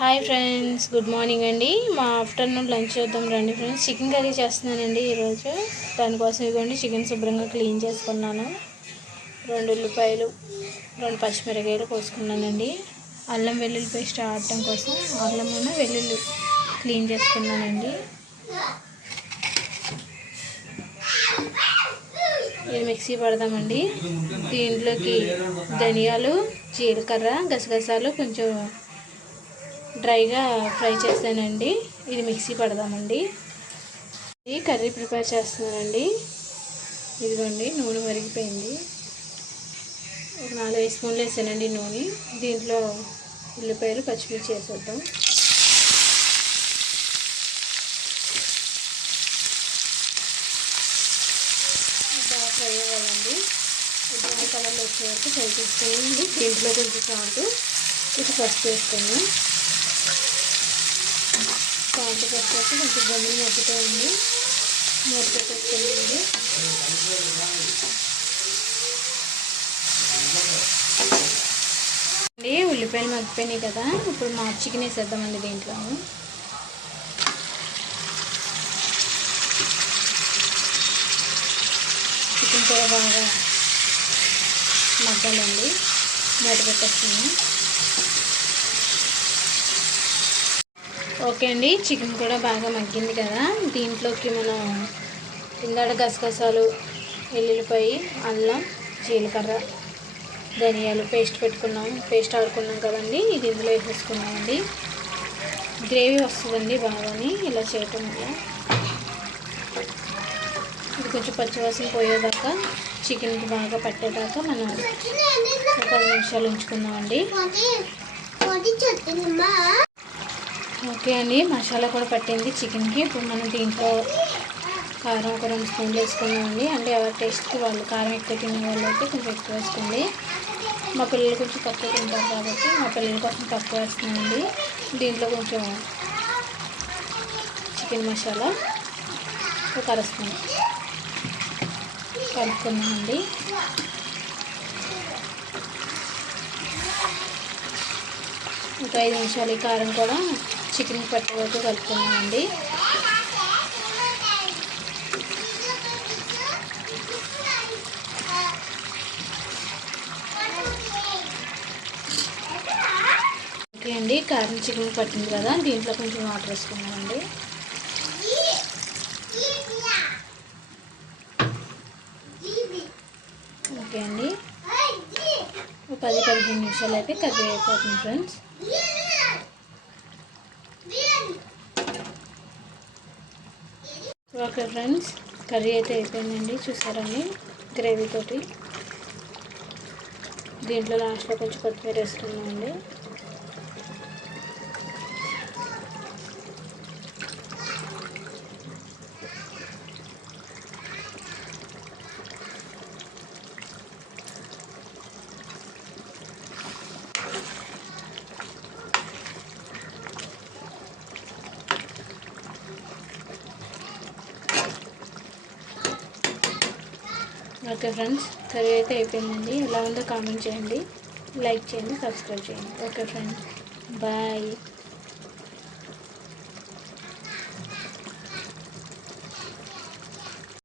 Hi friends good morning అండి. మా afternoon lunch చేద్దాం రండి ఫ్రెండ్స్. చికెన్ కర్రీ చేస్తున్నానండి ఈరోజు. దానికోసం ఇవ్వండి చికెన్ శుభ్రంగా క్లీన్ చేసుకున్నాను. రెండు ఉల్లిపాయలు రెండు పచ్చిమిరకాయలు కోసుకున్నానండి. అల్లం వెల్లుల్లి పేస్ట్ ఆడటం కోసం అల్లమును వెల్లుల్లి క్లీన్ చేసుకున్నానండి. ఇది మిక్సీ పడదామండి దీంట్లోకి ధనియాలు జీలకర్ర గసగసాలు కొంచెం డ్రైగా ఫ్రై చేస్తానండి ఇది మిక్సీ పడదామండి. ఇది కర్రీ ప్రిపేర్ చేస్తున్నానండి. ఇదిగోండి నూనె మరిగిపోయింది. ఒక నాలుగు స్పూన్లు వేసానండి నూనె. దీంట్లో ఉల్లిపాయలు పచ్చిమిర్చి వేసేద్దాం. బాగా ఫ్రై అవ్వాలండి. ఇద్దరు కలర్లో వచ్చే వరకు ఫ్రై చేసుకోండి దీంట్లో కొంచెం సాల్ట్ ఇది ఫస్ట్ వేసుకున్నాం. సాల్ట్ పెట్టేసి కొంచెం బొమ్మలు మగ్గుతాయండి మూత పెట్టేసుకోండి అండి ఉల్లిపాయలు మగ్గిపోయినాయి కదా. ఇప్పుడు మా చికెన్ వేసేద్దామండి దీంట్లో చికెన్ కూడా బాగా మగ్గాలండి. మూత పెట్టేస్తాను ఓకే అండి. చికెన్ కూడా బాగా మగ్గింది కదా. దీంట్లోకి మనం ఇందాడ గసగసాలు వెల్లుల్లిపాయి అల్లం జీలకర్ర ధనియాలు పేస్ట్ పెట్టుకున్నాం. పేస్ట్ ఆడుకున్నాం కదండి. ఇది ఇందులో వేసేసుకున్నామండి. గ్రేవీ వస్తుందండి బాగాని. ఇలా చేయటం వల్ల. ఇది కొంచెం పచ్చివాసన పోయేదాకా చికెన్కి బాగా పట్టేదాకా మనం ఒక పది నిమిషాలు ఉంచుకుందామండి. ఓకే అండి మసాలా కూడా పట్టింది చికెన్కి. ఇప్పుడు మనం దీంట్లో కారం ఒక రెండు స్పూన్లు వేసుకున్నామండి అంటే ఎవరి టేస్ట్కి వాళ్ళు కారం ఎక్కువ తినే వాళ్ళు అయితే కొంచెం ఎక్కువ వేసుకోండి. మా పిల్లలు కొంచెం తక్కువ తింటారు కాబట్టి మా పిల్లల కోసం తక్కువ వేస్తున్నామండి. దీంట్లో కొంచెం చికెన్ మసాలా ఒక అర స్పూన్ కలుపుకున్నామండి ఒక ఐదు నిమిషాలు ఈ కారం కూడా చికెన్ పట్టు వరకు కలుపుకున్నామండి. ఓకే అండి కారం చికెన్ పట్టింది కదా దీంట్లో కొంచెం వాటర్ వేసుకున్నామండి ఓకే అండి. ఒక పది పదిహేను నిమిషాలు అయితే కర్రీ అయిపోతుంది ఫ్రెండ్స్. ఓకే ఫ్రెండ్స్ కర్రీ అయితే అయిపోయిందండి. చూసారండి గ్రేవీ తోటి. దీంట్లో లాస్ట్లో కొంచెం కొత్తిమీర వేసుకున్నామండి. ఓకే ఫ్రెండ్స్ కర్రీ అయితే అయిపోయిందండి. ఎలా ఉందో కామెంట్ చేయండి. లైక్ చేయండి సబ్స్క్రైబ్ చేయండి. Okay friends bye.